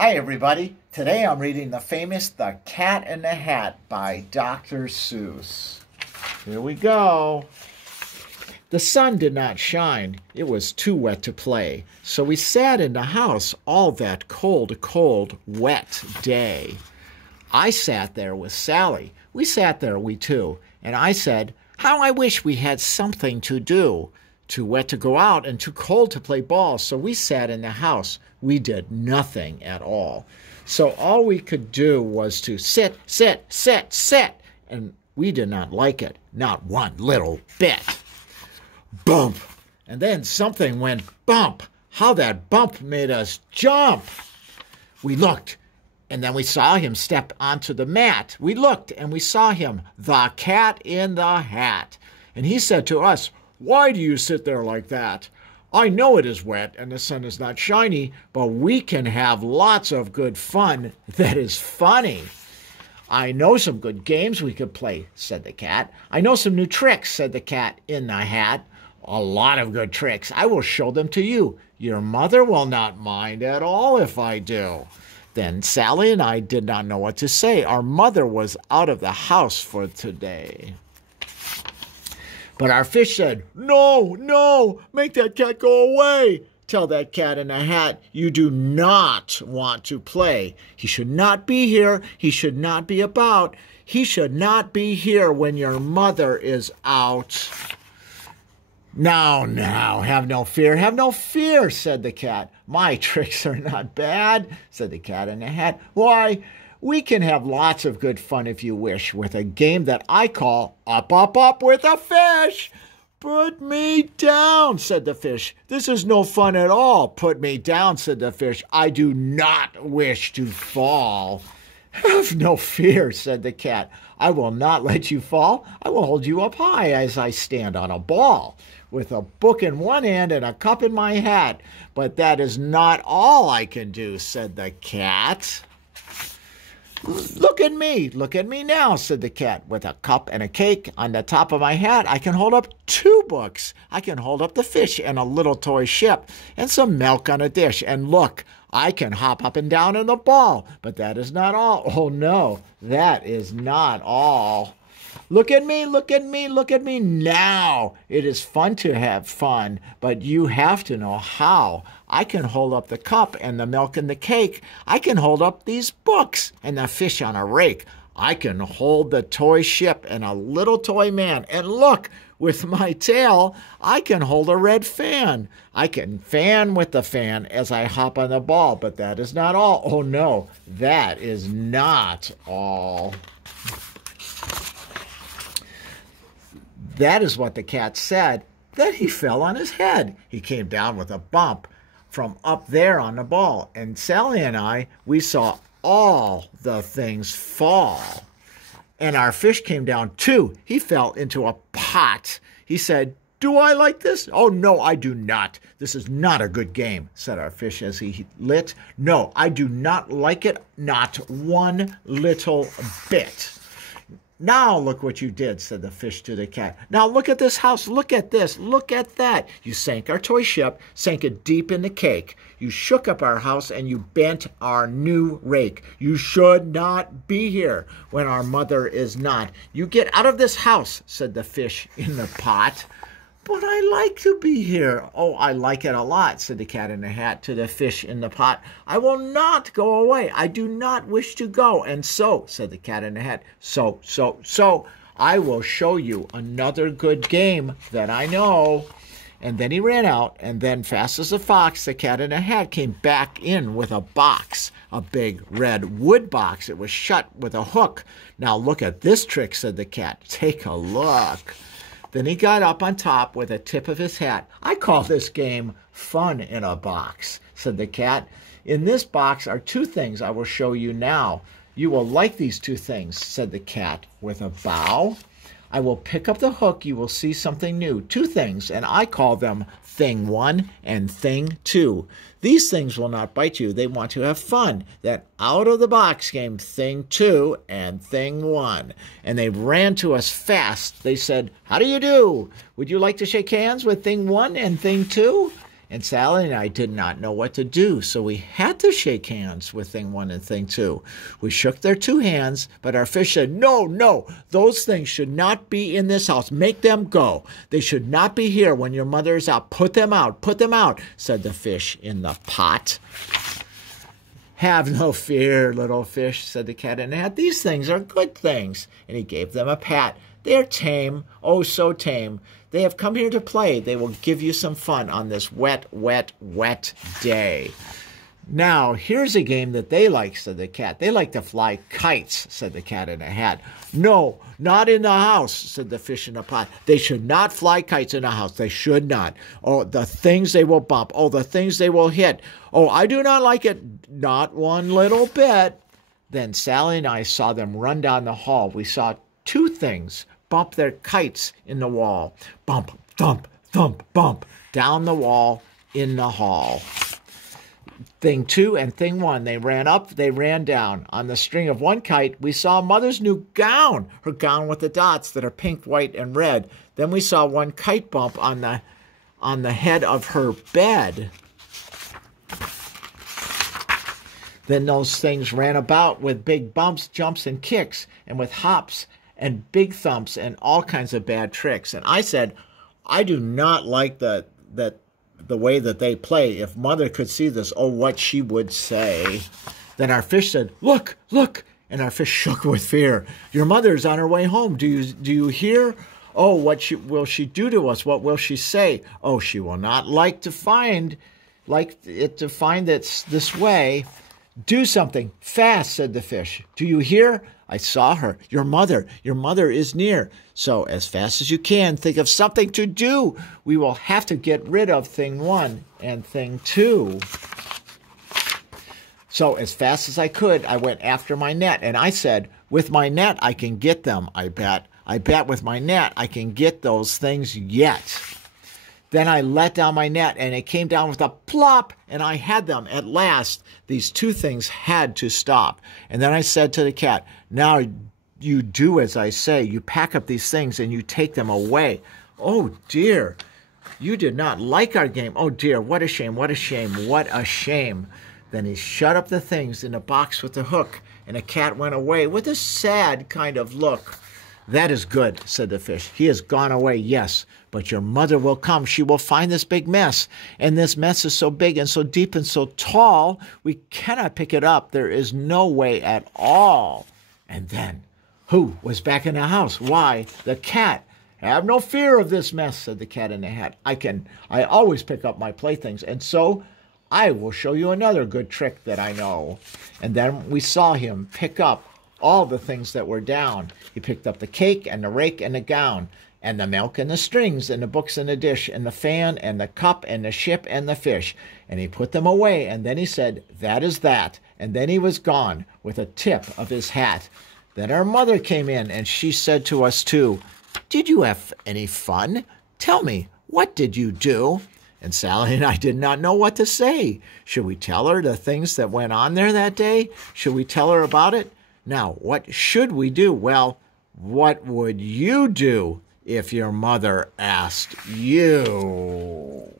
Hi everybody, today I'm reading the famous The Cat in the Hat by Dr. Seuss. Here we go. The sun did not shine, it was too wet to play, so we sat in the house all that cold, wet day. I sat there with Sally, we sat there, we two, and I said, "How I wish we had something to do. Too wet to go out and too cold to play ball, so we sat in the house. We did nothing at all. So all we could do was to sit, and we did not like it, not one little bit. Bump! And then something went bump. How that bump made us jump! We looked, and then we saw him step onto the mat. We looked, and we saw him, the cat in the hat. And he said to us, "Why do you sit there like that? I know it is wet and the sun is not shiny, but we can have lots of good fun that is funny." "I know some good games we could play," said the cat. "I know some new tricks," said the cat in the hat. "A lot of good tricks. I will show them to you. Your mother will not mind at all if I do." Then Sally and I did not know what to say. Our mother was out of the house for today. But our fish said, "No, no, make that cat go away. Tell that cat in the hat you do not want to play. He should not be here. He should not be about. He should not be here when your mother is out." Now, have no fear, said the cat. "My tricks are not bad," said the cat in the hat. "Why, we can have lots of good fun if you wish, with a game that I call Up with a Fish." "Put me down," said the fish. "This is no fun at all." "Put me down," said the fish. "I do not wish to fall." "Have no fear," said the cat. "I will not let you fall. I will hold you up high as I stand on a ball, with a book in one hand and a cup in my hat. But that is not all I can do," said the cat. Look at me now," said the cat. "With a cup and a cake on the top of my hat, I can hold up 2 books. I can hold up the fish and a little toy ship and some milk on a dish. And look, I can hop up and down in the ball. But that is not all. Oh no, that is not all. Look at me now. It is fun to have fun, but you have to know how. I can hold up the cup and the milk and the cake. I can hold up these books and the fish on a rake. I can hold the toy ship and a little toy man. And look, with my tail, I can hold a red fan. I can fan with the fan as I hop on the ball, but that is not all. Oh no, that is not all." That is what the cat said. Then he fell on his head. He came down with a bump from up there on the ball. And Sally and I, we saw all the things fall. And our fish came down too. He fell into a pot. He said, "Do I like this?" "Oh, no, I do not. This is not a good game," said our fish as he lit. "No, I do not like it, not one little bit." "Now look what you did," said the fish to the cat. "Now look at this house. Look at this. Look at that. You sank our toy ship, sank it deep in the cake. You shook up our house and you bent our new rake. You should not be here when our mother is not. You get out of this house," said the fish in the pot. "But I like to be here." "Oh, I like it a lot," said the cat in the hat to the fish in the pot. "I will not go away. I do not wish to go. And so," said the cat in the hat, so, "I will show you another good game that I know." And then he ran out, and then fast as a fox, the cat in the hat came back in with a box, a big red wood box. It was shut with a hook. "Now look at this trick," said the cat. "Take a look." Then he got up on top with the tip of his hat. "I call this game Fun in a Box," said the cat. "In this box are 2 things I will show you now. You will like these 2 things," said the cat with a bow. "I will pick up the hook. You will see something new. 2 things, and I call them Thing 1 and Thing 2. These things will not bite you. They want to have fun. That out-of-the-box game, Thing 2 and Thing 1. And they ran to us fast. They said, "How do you do? Would you like to shake hands with Thing 1 and Thing 2? And Sally and I did not know what to do, so we had to shake hands with thing one and thing two. We shook their two hands, but our fish said, no, no, those things should not be in this house. Make them go. They should not be here when your mother is out. Put them out, said the fish in the pot. Have no fear, little fish, said the cat in the hat. These things are good things. And he gave them a pat. They are tame, oh so tame. They have come here to play. They will give you some fun on this wet, wet, wet day. Now, here's a game that they like, said the cat. They like to fly kites, said the cat in a hat. No, not in the house, said the fish in the pot. They should not fly kites in the house. They should not. Oh, the things they will bump. Oh, the things they will hit. Oh, I do not like it. Not one little bit. Then Sally and I saw them run down the hall. We saw two things bump their kites in the wall. Bump, thump, thump, bump. Down the wall in the hall. Thing two and thing one, they ran up, they ran down. On the string of one kite, we saw Mother's new gown, her gown with the dots that are pink, white, and red. Then we saw one kite bump on the head of her bed. Then those things ran about with big bumps, jumps, and kicks, and with hops and big thumps and all kinds of bad tricks. And I said, I do not like the way that they play. If Mother could see this, oh, what she would say. Then our fish said, look, look. And our fish shook with fear. Your mother is on her way home. Do you hear? Oh, what will she do to us? What will she say? Oh, she will not like to find it this way. Do something fast, said the fish. Do you hear? I saw her. Your mother is near. So as fast as you can, think of something to do. We will have to get rid of thing one and thing two. So as fast as I could, I went after my net, and I said, with my net, I can get them, I bet. I bet with my net, I can get those things yet. Then I let down my net, and it came down with a plop, and I had them at last. These two things had to stop. And then I said to the cat, now you do as I say. You pack up these things, and you take them away. Oh, dear. You did not like our game. Oh, dear. What a shame. What a shame. What a shame. Then he shut up the things in a box with the hook, and the cat went away with a sad kind of look. That is good, said the fish. He has gone away, yes, but your mother will come. She will find this big mess, and this mess is so big and so deep and so tall, we cannot pick it up. There is no way at all. And then, who was back in the house? Why, the cat. Have no fear of this mess, said the cat in the hat. I always pick up my playthings, and so I will show you another good trick that I know. And then we saw him pick up all the things that were down. He picked up the cake and the rake and the gown and the milk and the strings and the books and the dish and the fan and the cup and the ship and the fish. And he put them away, and then he said, that is that. And then he was gone with a tip of his hat. Then our mother came in, and she said to us too, did you have any fun? Tell me, what did you do? And Sally and I did not know what to say. Should we tell her the things that went on there that day? Should we tell her about it? Now, what should we do? Well, what would you do if your mother asked you?